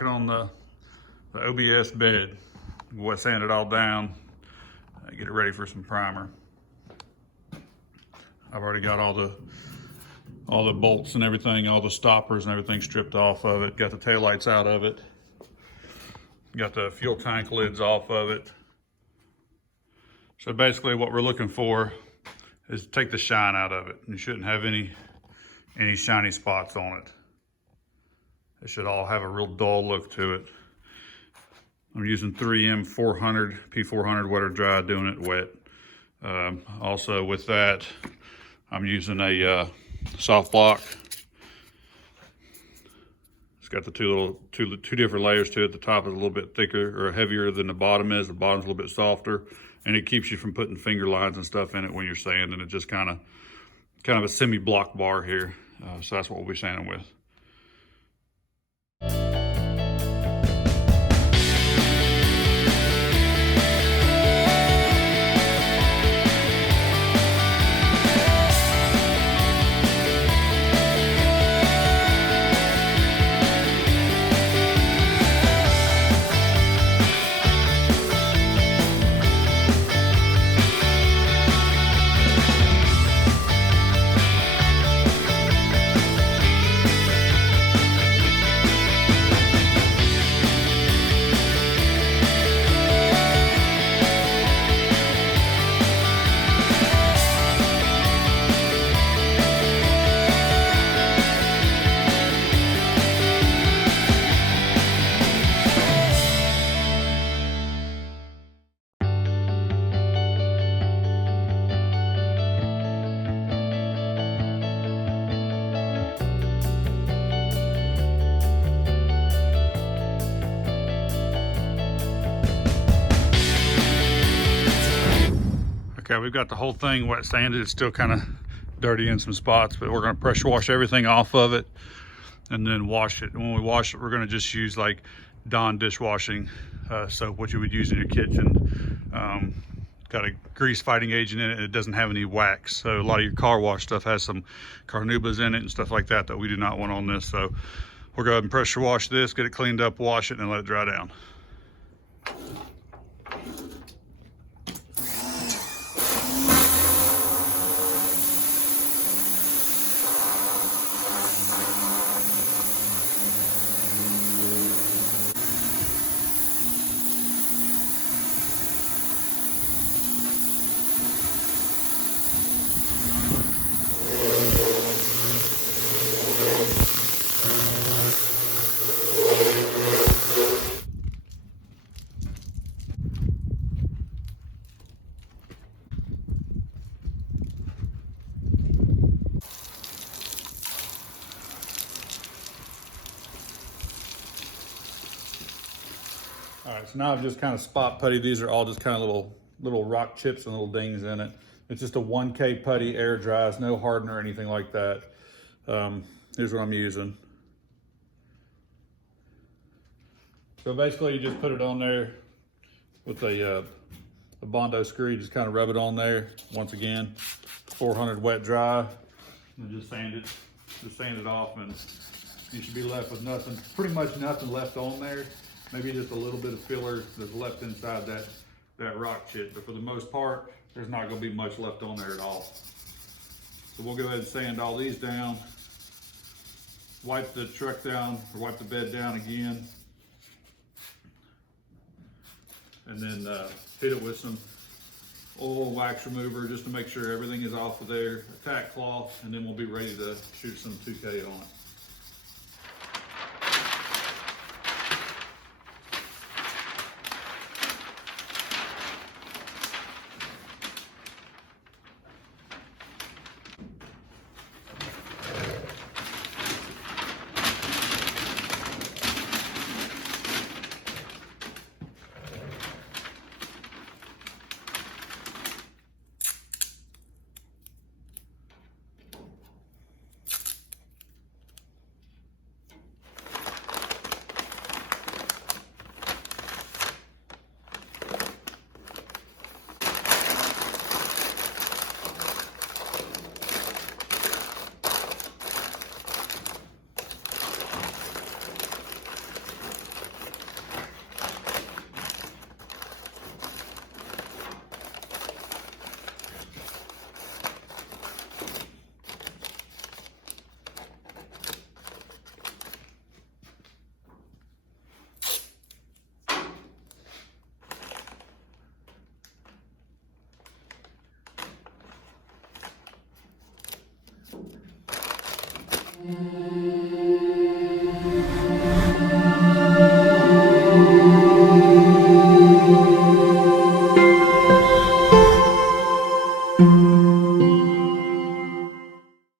working on the OBS bed. Wet sand it all down, get it ready for some primer. I've already got all the bolts and everything, all the stoppers and everything stripped off of it. Got the taillights out of it. Got the fuel tank lids off of it. So basically what we're looking for is to take the shine out of it. You shouldn't have any shiny spots on it. It should all have a real dull look to it. I'm using 3M 400, P400 wet or dry, doing it wet. Also with that, I'm using a soft block. It's got the two different layers to it. The top is a little bit thicker or heavier than the bottom is. The bottom's a little bit softer, and it keeps you from putting finger lines and stuff in it when you're sanding. It's just kind of a semi-block bar here. So that's what we'll be sanding with. Okay, we've got the whole thing wet sanded. It's still kind of dirty in some spots, but we're going to pressure wash everything off of it and then wash it. And when we wash it, we're going to just use like Dawn dishwashing soap, what you would use in your kitchen. Got a grease fighting agent in it, and it doesn't have any wax. So a lot of your car wash stuff has some carnauba in it and stuff like that we do not want on this. So we'll go ahead and pressure wash this, get it cleaned up, wash it, and let it dry down. All right, so now I've just kind of spot putty. These are all just kind of little rock chips and little dings in it. It's just a 1K putty, air dries, no hardener or anything like that. Here's what I'm using. So basically you just put it on there with a Bondo screw. You just kind of rub it on there. Once again, 400 wet dry, and just sand it off, and you should be left with nothing, pretty much nothing left on there. Maybe just a little bit of filler that's left inside that rock chip, but for the most part, there's not gonna be much left on there at all. So we'll go ahead and sand all these down, wipe the truck down, or wipe the bed down again, and then hit it with some oil wax remover just to make sure everything is off of there, a tack cloth, and then we'll be ready to shoot some 2K on it.